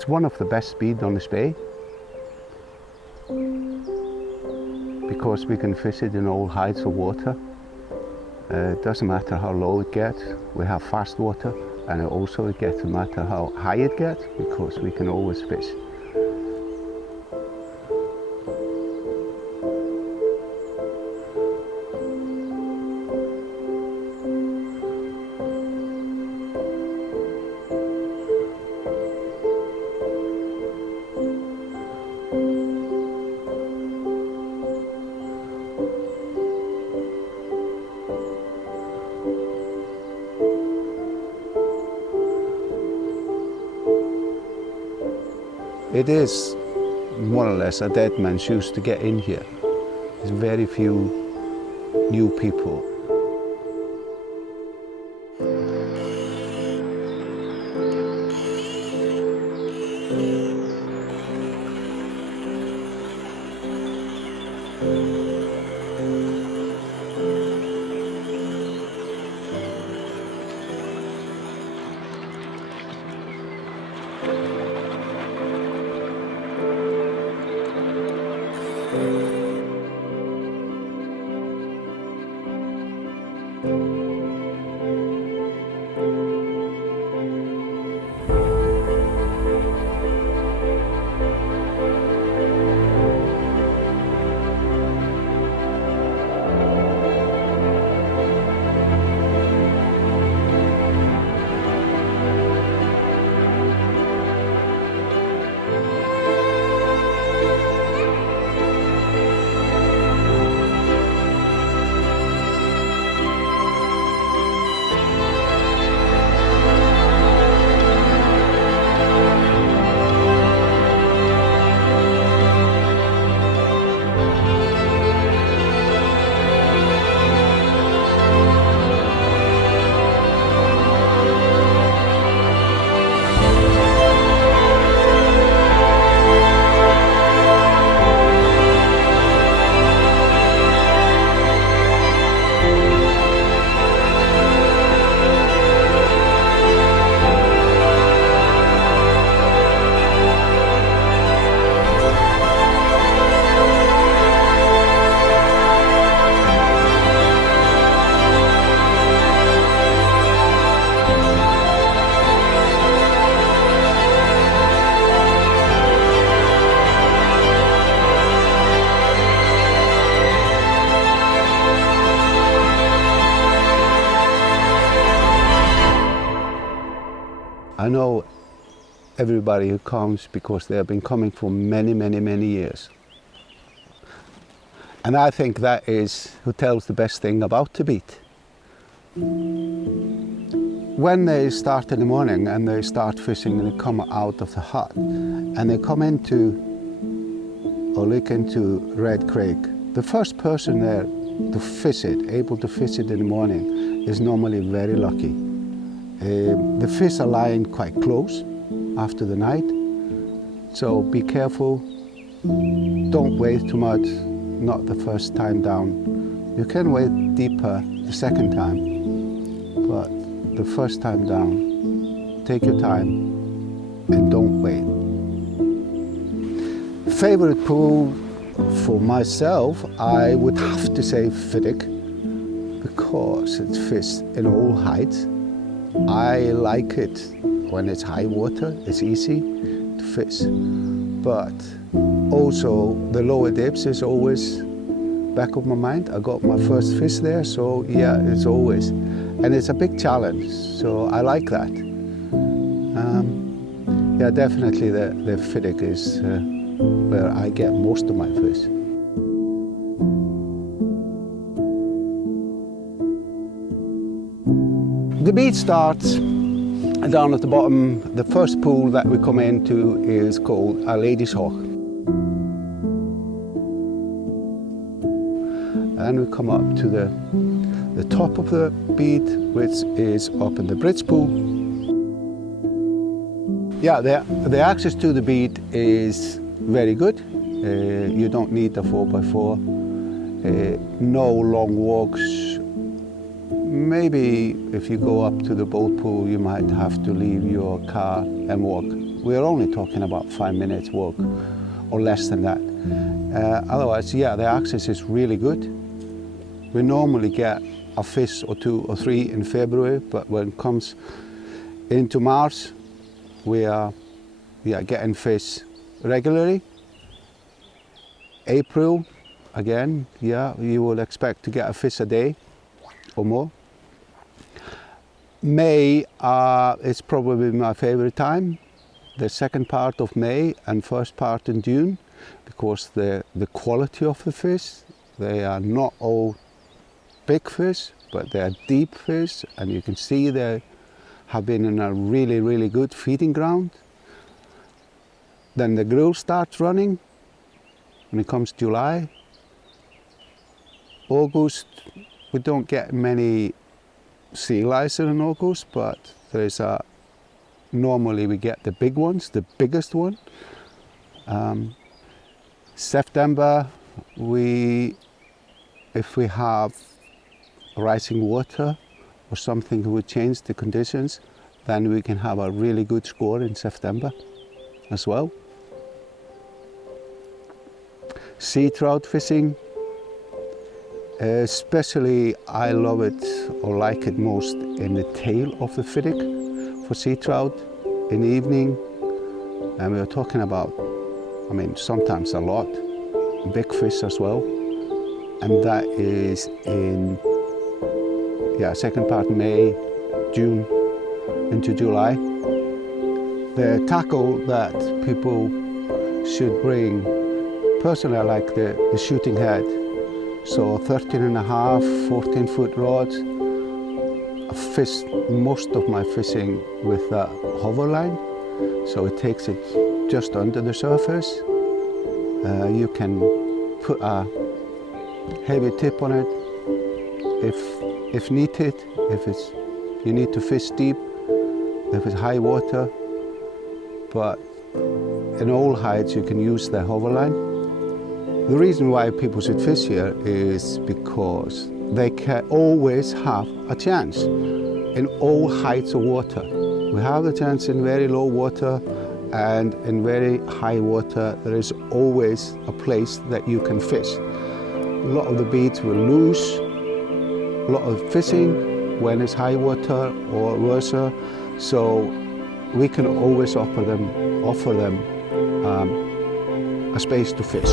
It's one of the best speeds on the Spey because we can fish it in all heights of water. It doesn't matter how low it gets, we have fast water, and also it doesn't matter how high it gets because we can always fish. It is more or less a dead man's shoes to get in here. There's very few new people. I know everybody who comes because they have been coming for many, many, many years. And I think that is who tells the best thing about the beat. When they start in the morning and they start fishing and they come out of the hut and they come into or look into Red Creek, the first person there to fish it, able to fish it in the morning, is normally very lucky. The fish are lying quite close after the night, so be careful, don't wade too much, not the first time down. You can wade deeper the second time, but the first time down, take your time and don't wade. Favorite pool for myself, I would have to say Fiddick, because it's fished in all heights. I like it when it's high water, it's easy to fish. But also the lower depths is always back of my mind. I got my first fish there, so yeah, it's always. And it's a big challenge, so I like that. Yeah, definitely the Fiddick is where I get most of my fish. The beach starts down at the bottom. The first pool that we come into is called a Lady's Hawk. And we come up to the top of the beat, which is up in the bridge pool. Yeah, the access to the beat is very good. You don't need a 4x4. No long walks. Maybe if you go up to the boat pool, you might have to leave your car and walk we're only talking about 5 minutes walk or less than that. Otherwise, yeah, the access is really good. We normally get a fish or 2 or 3 in February, but when it comes into March, we are getting fish regularly. April, again, yeah, you will expect to get a fish a day or more. May is probably my favorite time, the second part of May and first part in June, because the quality of the fish, they are not all big fish, but they are deep fish, and you can see they have been in a really, really good feeding ground. Then the grill starts running when it comes July. August, we don't get many sea lice in August, but normally we get the big ones, the biggest one. September, if we have rising water or something would change the conditions, then we can have a really good score in September as well. Sea trout fishing, especially I love it or like it most in the tail of the Fiddick for sea trout in the evening. And we're talking about, I mean, sometimes a lot, big fish as well. And that is in, second part May, June into July. The tackle that people should bring, personally I like the shooting head. So 13.5, 14-foot rods. I fish most of my fishing with that hover line. So it takes it just under the surface. You can put a heavy tip on it if needed, you need to fish deep, if it's high water. But in all heights you can use the hover line. The reason why people should fish here is because they can always have a chance in all heights of water. We have a chance in very low water, and in very high water there is always a place that you can fish. A lot of the beats will lose, a lot of fishing when it's high water or versa, so we can always offer them a space to fish.